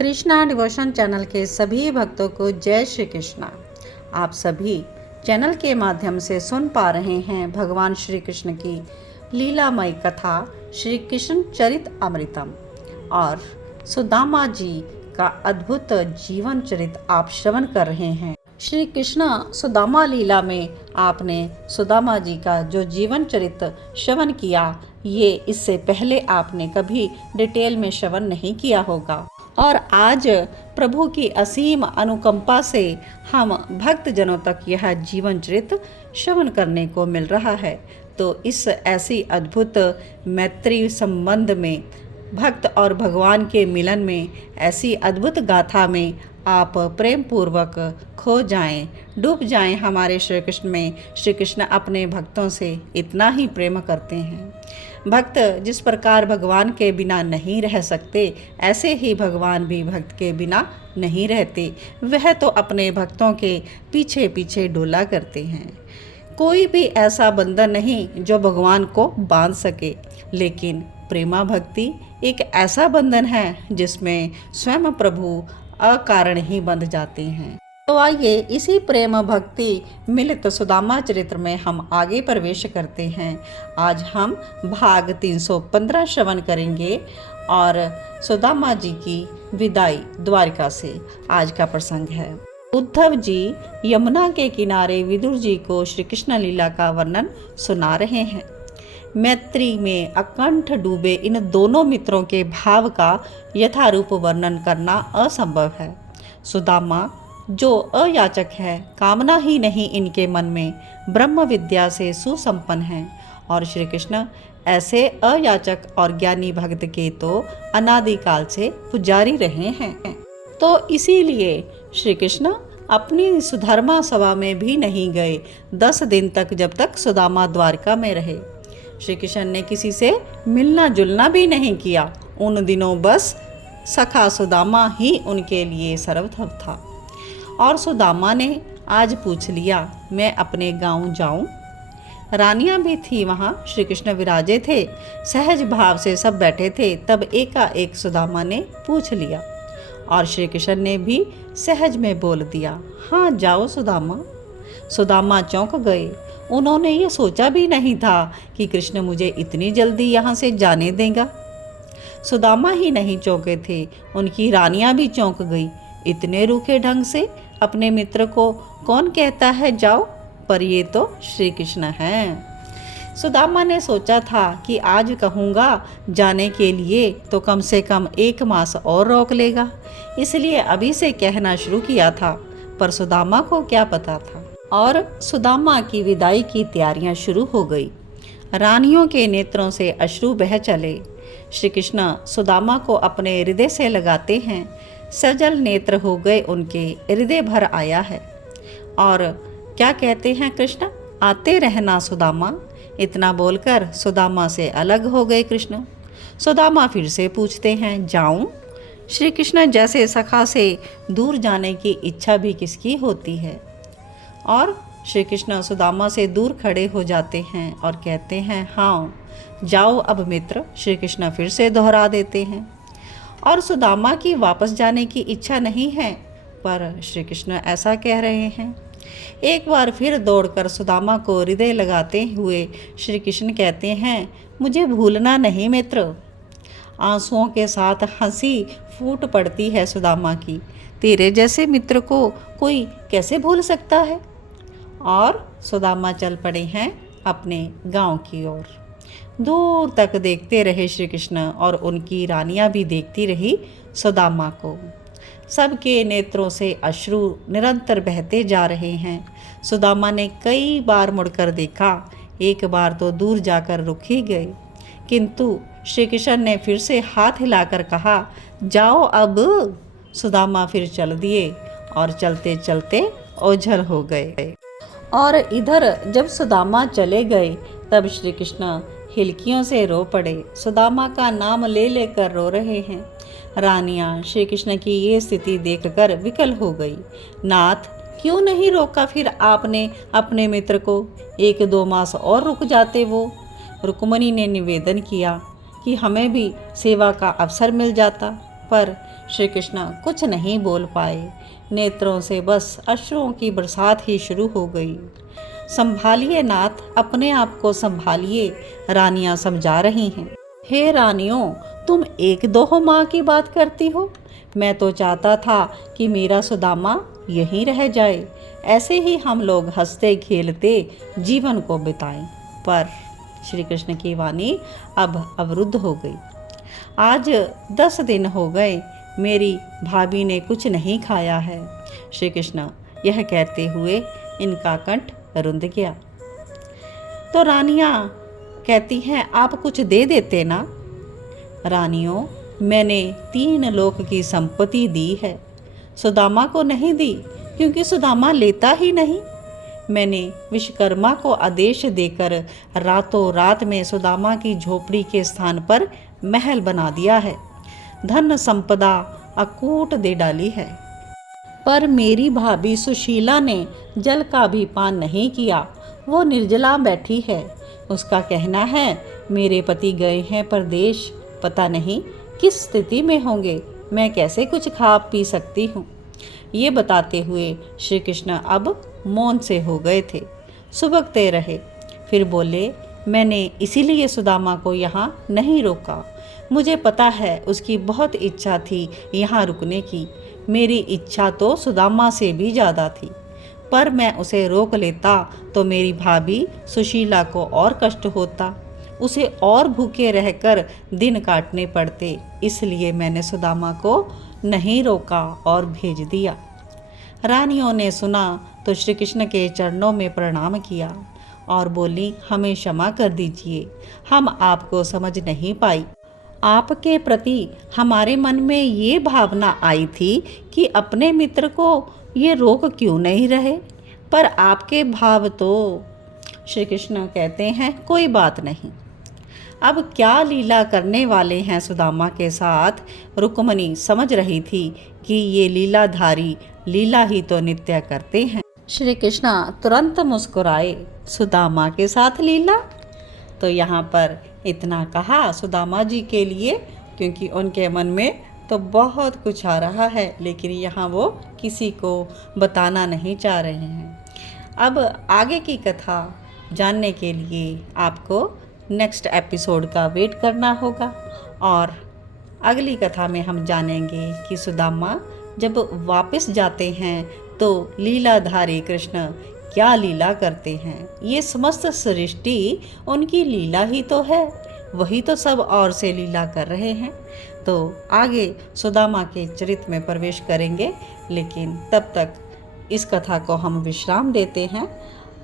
Krishna devotion channel के सभी भक्तों को जय श्री कृष्णा। आप सभी चैनल के माध्यम से सुन पा रहे हैं भगवान श्री कृष्ण की लीलामयी कथा श्री कृष्ण चरित अमृतम और सुदामा जी का अद्भुत जीवन चरित आप श्रवण कर रहे हैं। श्री कृष्ण सुदामा लीला में आपने सुदामा जी का जो जीवन चरित श्रवण किया, ये इससे पहले आपने कभी डिटेल में श्रवण नहीं किया होगा। और आज प्रभु की असीम अनुकंपा से हम भक्त जनों तक यह जीवन चरित श्रवण करने को मिल रहा है। तो इस ऐसी अद्भुत मैत्री संबंध में, भक्त और भगवान के मिलन में, ऐसी अद्भुत गाथा में आप प्रेम पूर्वक खो जाएं, डूब जाएं हमारे श्री कृष्ण में। श्री कृष्ण अपने भक्तों से इतना ही प्रेम करते हैं। भक्त जिस प्रकार भगवान के बिना नहीं रह सकते, ऐसे ही भगवान भी भक्त के बिना नहीं रहते। वह तो अपने भक्तों के पीछे पीछे डोला करते हैं। कोई भी ऐसा बंधन नहीं जो भगवान को बांध सके, लेकिन प्रेमा भक्ति एक ऐसा बंधन है जिसमें स्वयं प्रभु अकारण ही बंध जाते हैं। तो आइए इसी प्रेम भक्ति मिलित सुदामा चरित्र में हम आगे प्रवेश करते हैं। आज हम भाग 315 श्रवण करेंगे और सुदामा जी की विदाई द्वारिका से आज का प्रसंग है। उद्धव जी यमुना के किनारे विदुर जी को श्री कृष्ण लीला का वर्णन सुना रहे हैं। मैत्री में अकंठ डूबे इन दोनों मित्रों के भाव का यथारूप वर्णन करना असंभव है। सुदामा जो अयाचक है, कामना ही नहीं इनके मन में, ब्रह्म विद्या से सुसंपन्न हैं, और श्री कृष्ण ऐसे अयाचक और ज्ञानी भक्त के तो अनादिकाल से पुजारी रहे हैं। तो इसीलिए श्री कृष्ण अपनी सुधर्मा सभा में भी नहीं गए 10 दिन तक, जब तक सुदामा द्वारका में रहे। श्री कृष्ण ने किसी से मिलना जुलना भी नहीं किया। उन दिनों बस सखा सुदामा ही उनके लिए सर्वथव था। और सुदामा ने आज पूछ लिया, मैं अपने गांव जाऊं? रानियां भी थी वहां, श्री कृष्ण विराजे थे, सहज भाव से सब बैठे थे। तब एकाएक सुदामा ने पूछ लिया और श्री कृष्ण ने भी सहज में बोल दिया, हाँ जाओ सुदामा। सुदामा चौंक गए। उन्होंने ये सोचा भी नहीं था कि कृष्ण मुझे इतनी जल्दी यहाँ से जाने देगा। सुदामा ही नहीं चौंके थे, उनकी रानियां भी चौंक गई। इतने रूखे ढंग से अपने मित्र को कौन कहता है जाओ, पर ये तो श्री कृष्ण हैं। सुदामा ने सोचा था कि आज कहूँगा जाने के लिए तो कम से कम 1 मास और रोक लेगा, इसलिए अभी से कहना शुरू किया था। पर सुदामा को क्या पता था। और सुदामा की विदाई की तैयारियां शुरू हो गई। रानियों के नेत्रों से अश्रु बह चले। श्री कृष्ण सुदामा को अपने हृदय से लगाते हैं। सजल नेत्र हो गए उनके, हृदय भर आया है। और क्या कहते हैं कृष्ण, आते रहना सुदामा। इतना बोलकर सुदामा से अलग हो गए कृष्ण। सुदामा फिर से पूछते हैं, जाऊं? श्री कृष्ण जैसे सखा से दूर जाने की इच्छा भी किसकी होती है। और श्री कृष्ण सुदामा से दूर खड़े हो जाते हैं और कहते हैं, हाँ जाओ अब मित्र। श्री कृष्ण फिर से दोहरा देते हैं। और सुदामा की वापस जाने की इच्छा नहीं है, पर श्री कृष्ण ऐसा कह रहे हैं। एक बार फिर दौड़कर सुदामा को हृदय लगाते हुए श्री कृष्ण कहते हैं, मुझे भूलना नहीं मित्र। आंसुओं के साथ हंसी फूट पड़ती है सुदामा की। तेरे जैसे मित्र को कोई कैसे भूल सकता है। और सुदामा चल पड़े हैं अपने गांव की ओर। दूर तक देखते रहे श्री कृष्ण, और उनकी रानियां भी देखती रही सुदामा को। सबके नेत्रों से अश्रु निरंतर बहते जा रहे हैं। सुदामा ने कई बार मुड़कर देखा, एक बार तो दूर जाकर रुक ही गए, किंतु श्री कृष्ण ने फिर से हाथ हिलाकर कहा, जाओ अब। सुदामा फिर चल दिए और चलते चलते ओझल हो गए। और इधर जब सुदामा चले गए, तब श्री कृष्ण हिलकियों से रो पड़े। सुदामा का नाम ले लेकर रो रहे हैं। रानियां श्री कृष्ण की ये स्थिति देखकर विकल हो गई। नाथ, क्यों नहीं रोका फिर आपने अपने मित्र को? 1-2 मास और रुक जाते वो। रुक्मणी ने निवेदन किया कि हमें भी सेवा का अवसर मिल जाता, पर श्री कृष्ण कुछ नहीं बोल पाए। नेत्रों से बस अश्रुओं की बरसात ही शुरू हो गई। संभालिए नाथ, अपने आप को संभालिए, रानियां समझा रही हैं। हे रानियों, तुम एक दो माँ की बात करती हो। मैं तो चाहता था कि मेरा सुदामा यहीं रह जाए, ऐसे ही हम लोग हंसते खेलते जीवन को बिताएं। पर श्री कृष्ण की वाणी अब अवरुद्ध हो गई। आज 10 दिन हो गए, मेरी भाभी ने कुछ नहीं खाया है। श्री कृष्ण यह कहते हुए इनका कंठ रुंध गया। तो रानियां कहती हैं, आप कुछ दे देते ना। रानियों, मैंने 3 लोक की संपत्ति दी है, सुदामा को नहीं दी, क्योंकि सुदामा लेता ही नहीं। मैंने विश्वकर्मा को आदेश देकर रातों रात में सुदामा की झोपड़ी के स्थान पर महल बना दिया है, धन संपदा अकूट दे डाली है। पर मेरी भाभी सुशीला ने जल का भी पान नहीं किया, वो निर्जला बैठी है। उसका कहना है, मेरे पति गए हैं परदेश, पता नहीं किस स्थिति में होंगे, मैं कैसे कुछ खा पी सकती हूँ। ये बताते हुए श्री कृष्ण अब मौन से हो गए थे, सुबकते रहे। फिर बोले, मैंने इसीलिए सुदामा को यहाँ नहीं रोका। मुझे पता है उसकी बहुत इच्छा थी यहाँ रुकने की। मेरी इच्छा तो सुदामा से भी ज़्यादा थी, पर मैं उसे रोक लेता तो मेरी भाभी सुशीला को और कष्ट होता, उसे और भूखे रहकर दिन काटने पड़ते। इसलिए मैंने सुदामा को नहीं रोका और भेज दिया। रानियों ने सुना तो श्री कृष्ण के चरणों में प्रणाम किया और बोली, हमें क्षमा कर दीजिए, हम आपको समझ नहीं पाई। आपके प्रति हमारे मन में ये भावना आई थी कि अपने मित्र को ये रोक क्यों नहीं रहे, पर आपके भाव तो। श्री कृष्ण कहते हैं, कोई बात नहीं। अब क्या लीला करने वाले हैं सुदामा के साथ। रुक्मणी समझ रही थी कि ये लीलाधारी लीला ही तो नित्य करते हैं। श्री कृष्ण तुरंत मुस्कुराए, सुदामा के साथ लीला। तो यहाँ पर इतना कहा सुदामा जी के लिए, क्योंकि उनके मन में तो बहुत कुछ आ रहा है, लेकिन यहाँ वो किसी को बताना नहीं चाह रहे हैं। अब आगे की कथा जानने के लिए आपको नेक्स्ट एपिसोड का वेट करना होगा। और अगली कथा में हम जानेंगे कि सुदामा जब वापस जाते हैं तो लीलाधारी कृष्ण क्या लीला करते हैं। ये समस्त सृष्टि उनकी लीला ही तो है, वही तो सब और से लीला कर रहे हैं। तो आगे सुदामा के चरित्र में प्रवेश करेंगे, लेकिन तब तक इस कथा को हम विश्राम देते हैं।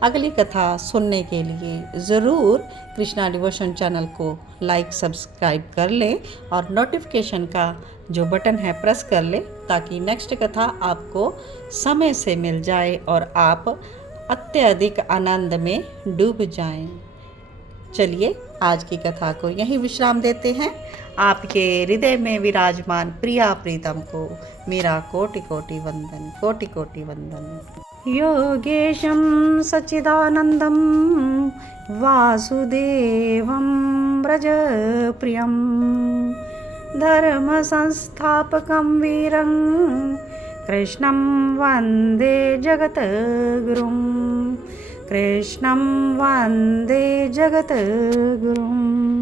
अगली कथा सुनने के लिए ज़रूर कृष्णा डिवोशन चैनल को लाइक सब्सक्राइब कर लें और नोटिफिकेशन का जो बटन है प्रेस कर लें, ताकि नेक्स्ट कथा आपको समय से मिल जाए और आप अत्यधिक आनंद में डूब जाएं। चलिए आज की कथा को यहीं विश्राम देते हैं। आपके हृदय में विराजमान प्रिया प्रीतम को मेरा कोटि कोटि वंदन, कोटि कोटि वंदन। योगेशं सच्चिदानन्दं वासुदेवं व्रजप्रियं धर्मसंस्थापकं वीरं कृष्णं वन्दे जगद्गुरुं, कृष्णं वन्दे जगद्गुरुम्।